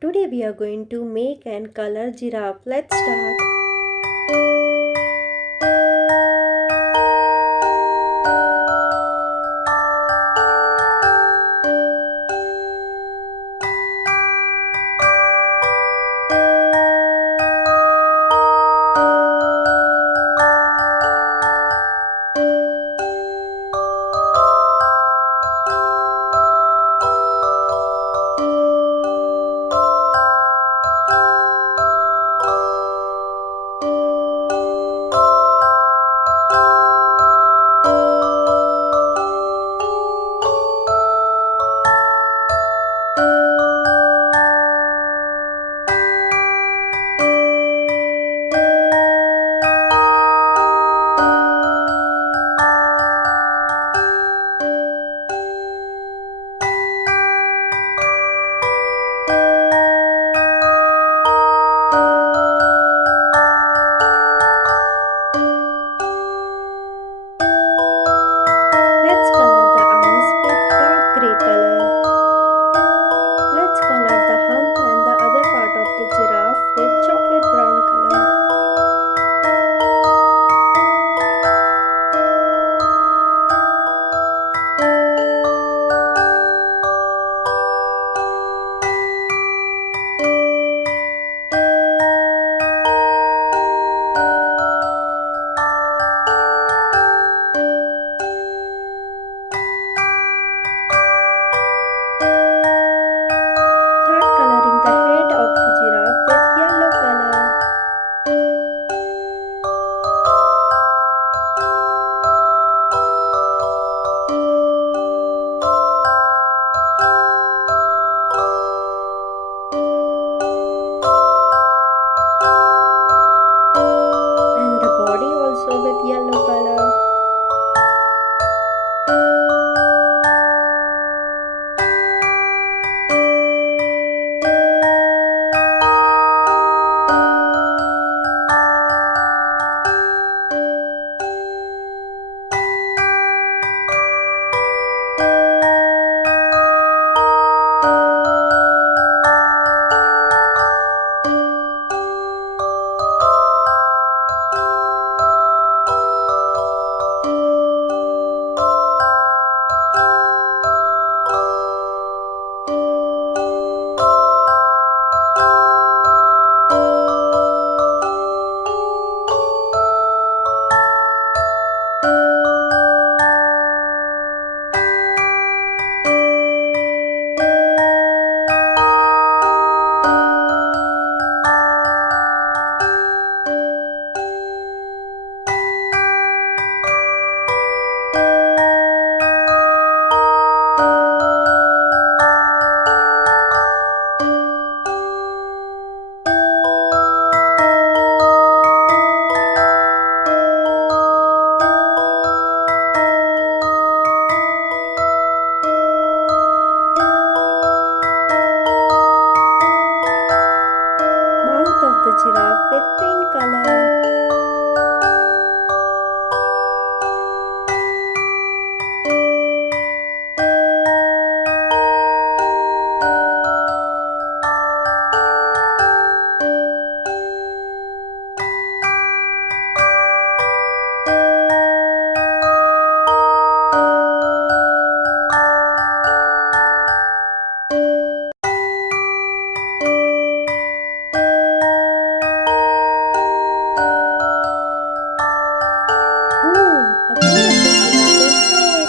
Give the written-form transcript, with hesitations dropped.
Today we are going to make and color giraffe. Let's start. Let's color the eyes with dark grey color. Let's color the hump and the other part of the giraffe with chocolate brown color. Start coloring the head of the giraffe with yellow color. And the body also with yellow color. Mouth of the giraffe with pink color.